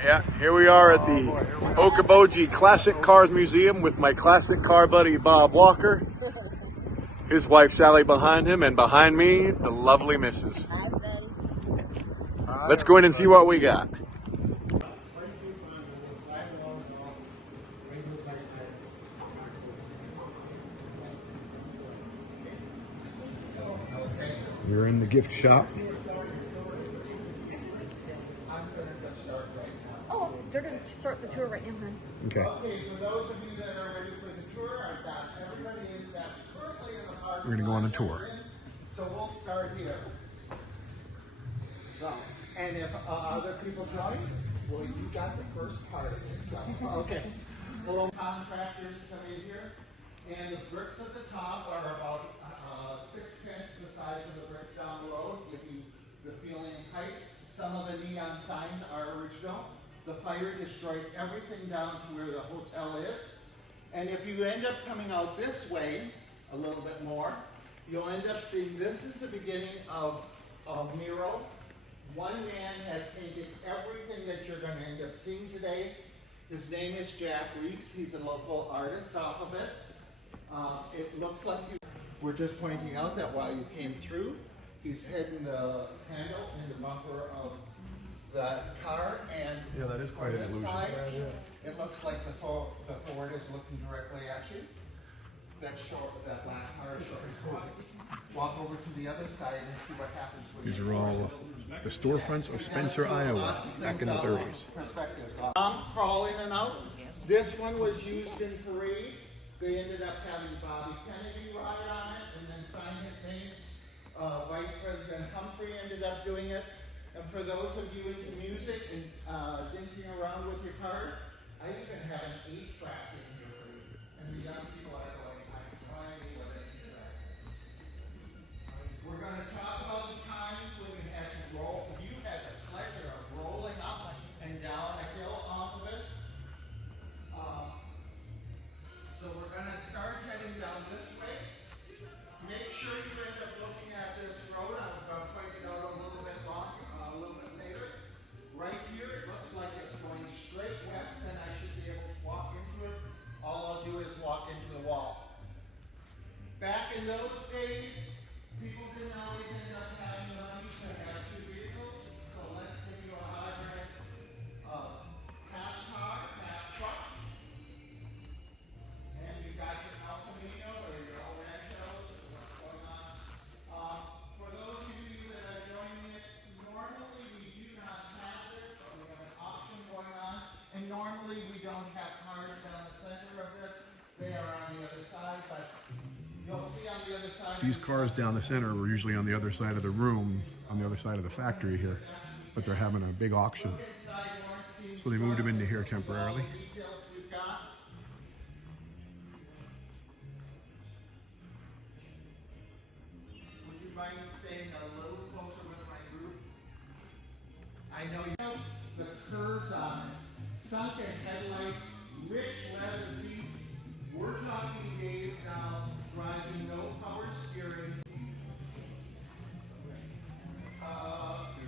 right, yeah. Here we are at the OKOBOJI Classic Cars Museum with my classic car buddy Bob Walker, his wife Sally behind him, and behind me, the lovely Mrs. Let's go in and see what we got. We're in the gift shop. Oh, they're going to start the tour right now, hon. Okay. Okay, for those of you that are ready for the tour, I've got everybody in that's currently in the park. We're going to go on a tour. So we'll start here. So, and if other people join, well, you got the first part of it. So, okay. Little contractors come in here, and the bricks at the top are about 6/10 the size of the bricks down below, give you the feeling of height. Some of the neon signs are original. The fire destroyed everything down to where the hotel is. And if you end up coming out this way a little bit more, you'll end up seeing this is the beginning of a mural. One man has painted everything that you're going to end up seeing today. His name is Jack Reeks. He's a local artist off of it. It looks like we're just pointing out that while you came through, he's hidden the handle in the bumper of the car, and yeah, that is quite an illusion. Side, it looks like the Ford is looking directly at you. That black car is short. Walk over to the other side and see what happens. These are all the storefronts of Spencer, Iowa, back in the 30s. Crawl in and out. This one was used in parades. They ended up having Bobby Kennedy ride on it and then sign his name. Vice President Humphrey ended up doing it. And for those of you into music and dinking around with your cars, I even have an 8-track in here for you. And the young people are going, I have no idea what an 8-track is. We're going to talk about the times when you had to roll. You had the pleasure of rolling up and down a hill off of it. So we're going to start heading down this way. Make sure you end up looking at this road. I'm going to point it out a little bit later. Right here, it looks like it's going straight west, and I should be able to walk into it. All I'll do is walk into the wall. Back in those days, people didn't always end up having the money to have 2 vehicles. So let's take you a hybrid half car, half truck. And you got your El Camino or your El Ranchos, what's going on. For those of you that are joining it, normally we do not have this, so we have an auction going on. And normally we don't have cars down the center of this. They are on the other side, but you'll see on the other side. These cars down the center were usually on the other side of the room, on the other side of the factory here, but they're having a big auction. So they moved them into here temporarily. Would you mind staying a little closer with my group? I know you have the curves on it, sunken headlights, rich leather seats. We're talking days now, driving no power steering. You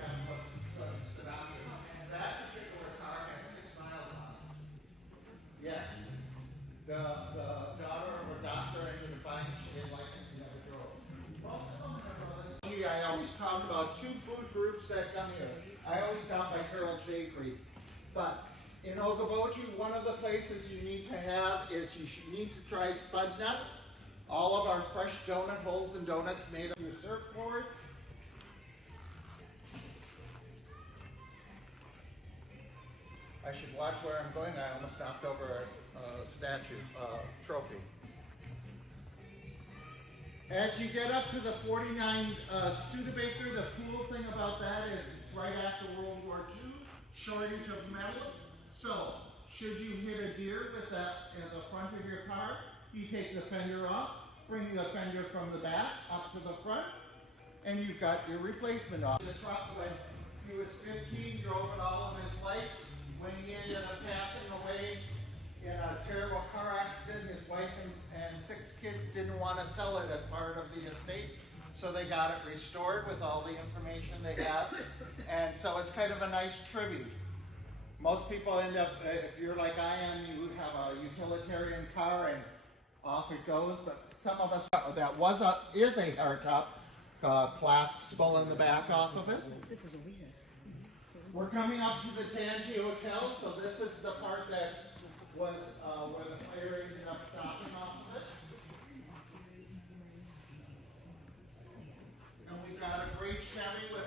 have to sit down here. That particular car has 6 miles on it. Yes. The daughter of a doctor ended up buying, she didn't like it, never drove. I always talk about 2 food groups that come here. I always stop by Carol's Bakery. But in OKOBOJI, one of the places you need to have is you need to try spud nuts. All of our fresh donut holes and donuts made of your surfboard. I should watch where I'm going. I almost knocked over a statue, trophy. As you get up to the 49 Studebaker, the cool thing about that is it's right after World War II, shortage of metal. So, should you hit a deer with that in the front of your car, you take the fender off, bring the fender from the back up to the front, and you've got your replacement off. The truck, when he was 15, drove it all of his life. When he ended up passing away in a terrible car accident, his wife and 6 kids didn't want to sell it as part of the estate, so they got it restored with all the information they got. And so it's kind of a nice tribute. Most people end up, if you're like I am, you have a utilitarian car and off it goes, but some of us, is a hardtop, collapsible in the back off of it. This is what we have. We're coming up to the Tangi Hotel, so this is the part that was where the fire ended up stopping off of it. And we've got a great Chevy with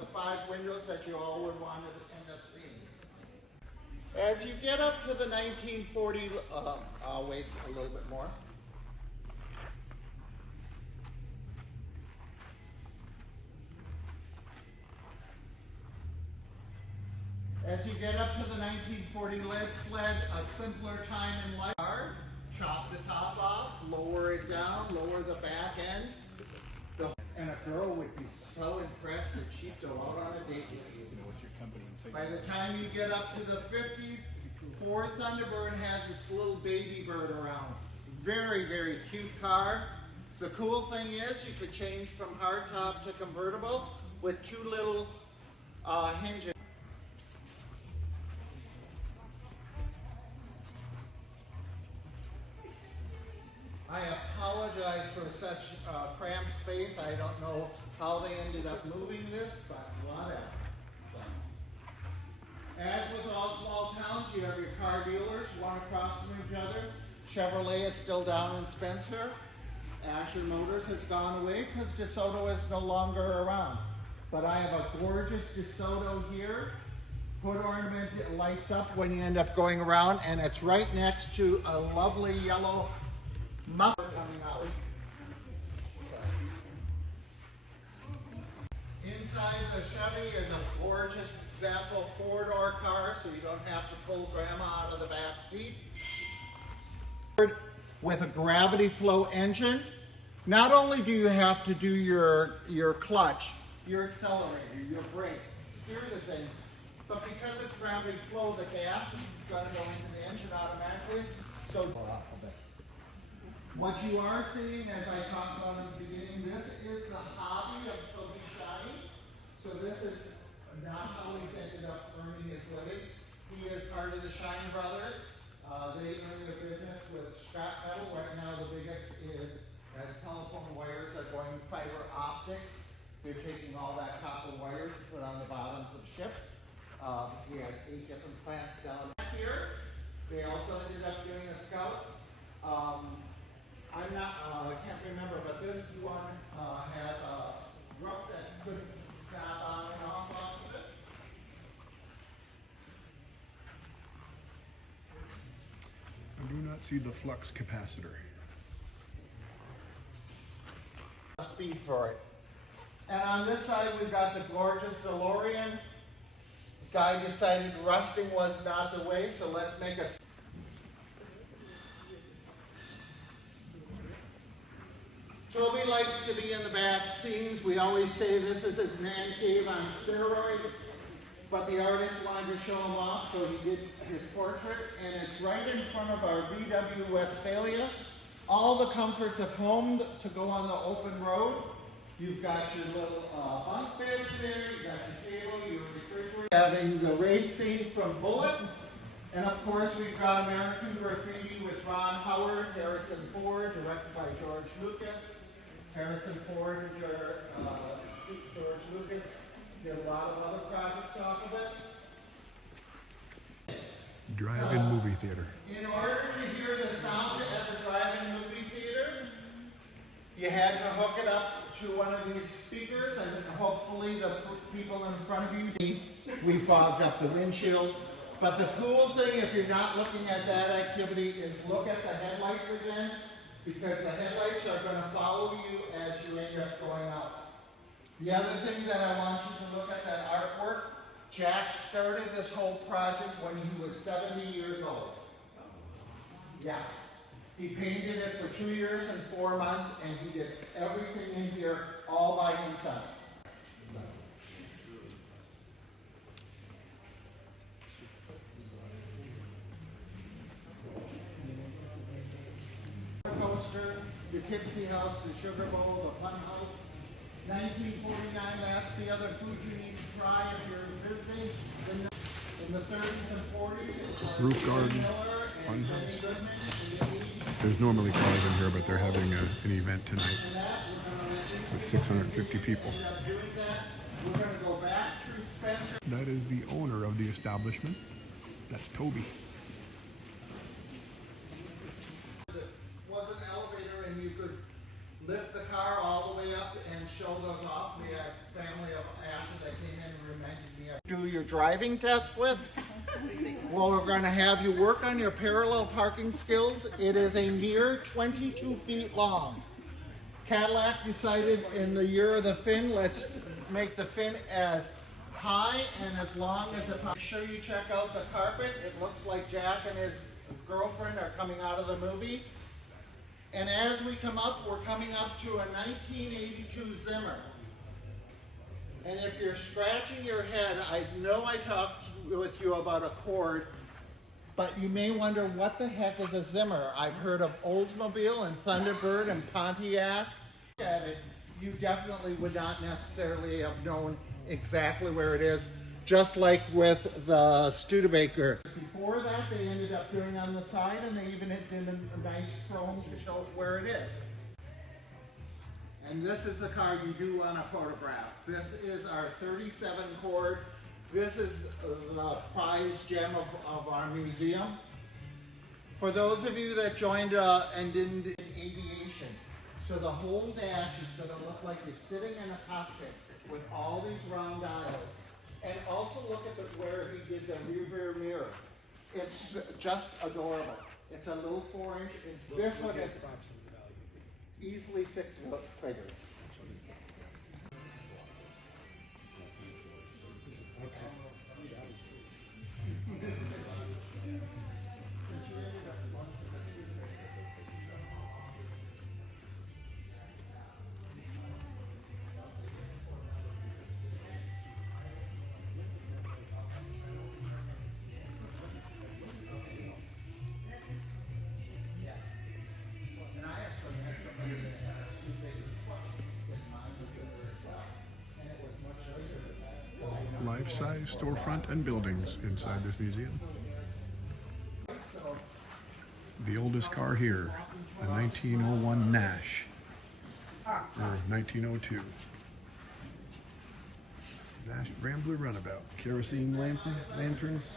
the five windows that you all would want to end up seeing. As you get up to the 1940, I'll wait a little bit more. As you get up to the 1940 lead sled, a simpler time in life. Chop the top off, lower it down, lower the back end. And a girl would be so impressed that she'd go out on a date with you. By the time you get up to the 50s, Ford Thunderbird had this little baby bird around. Very, very cute car. The cool thing is you could change from hardtop to convertible with two little hinges. I apologize for such cramped space. I don't know how they ended up moving this, but whatever. As with all small towns, you have your car dealers, one across from each other. Chevrolet is still down in Spencer. Asher Motors has gone away because DeSoto is no longer around. But I have a gorgeous DeSoto here. Hood ornament, it lights up when you end up going around, and it's right next to a lovely yellow Mustang coming out. Inside the Chevy is a gorgeous example four-door car, so you don't have to pull grandma out of the back seat. With a gravity flow engine, not only do you have to do your clutch, your accelerator, your brake, steer the thing, but because it's gravity flow, the gas is going to go into the engine automatically. So what you are seeing, as I talked about in the beginning, this is the hobby of Toby Shiny. So this is not how he's ended up earning his living. He is part of the Shine Brothers. They earn their business with scrap metal. Right now the biggest is, as telephone wires are going fiber optics, they're taking all that copper wire to put on the bottoms of ships. He has 8 different plants down here. They also ended up doing a Scout. I can't remember, but this one has a roof that could snap on and off of it. I do not see the flux capacitor. Speed for it. And on this side, we've got the gorgeous DeLorean. The guy decided rusting was not the way, so let's make a... Toby likes to be in the back scenes. We always say this is his man cave on steroids, but the artist wanted to show him off, so he did his portrait, and it's right in front of our VW Westphalia. All the comforts of home to go on the open road. You've got your little bunk bed there, you've got your table, your refrigerator. Having the race scene from Bullitt. And of course, we've got American Graffiti with Ron Howard, Harrison Ford, directed by George Lucas. Harrison Ford and George Lucas did a lot of other projects off of it. Drive-in movie theater. In order to hear the sound at the drive-in movie theater, you had to hook it up to one of these speakers, and hopefully the people in front of you, we fogged up the windshield. But the cool thing, if you're not looking at that activity, is look at the headlights again, because the headlights are going to follow you as you end up going up. The other thing that I want you to look at, that artwork, Jack started this whole project when he was 70 years old. Yeah. He painted it for 2 years and 4 months, and he did everything in here all by himself. Coaster, the Tipsy House, the Sugar Bowl, the Fun House. 1949, that's the other food you need to try if you're visiting. In the 30s and 40s, it was Roof garden, Miller fun and house. Goodman. In the 80s, There's normally cars in here, but they're having an event tonight with 650 people. doing that, we're going to go back through Spencer. That is the owner of the establishment. That's Toby. Was an elevator and you could lift the car all the way up and show those off. We had a family of Asher that came in and reminded me of do your driving test with. Well, we're going to have you work on your parallel parking skills. It is a mere 22 feet long. Cadillac decided in the year of the fin, let's make the fin as high and as long as it. Make sure you check out the carpet. It looks like Jack and his girlfriend are coming out of the movie. And as we come up, we're coming up to a 1982 Zimmer. And if you're scratching your head, I know I talked with you about a chord, but you may wonder what the heck is a Zimmer. I've heard of Oldsmobile and Thunderbird and Pontiac. At it, you definitely would not necessarily have known exactly where it is, just like with the Studebaker. Before that, they ended up doing on the side, and they even did a nice chrome to show where it is. And this is the car you do want to photograph. This is our 37 chord. This is the prize gem of our museum. For those of you that joined and didn't in aviation, so the whole dash is going to look like you're sitting in a cockpit with all these round dials. And also look at where he did the rear mirror. It's just adorable. It's a little 4-inch. This one is easily 6 figures. Life-size storefront and buildings inside this museum. The oldest car here, a 1901 Nash, or 1902. Nash Rambler Runabout. Kerosene lanterns.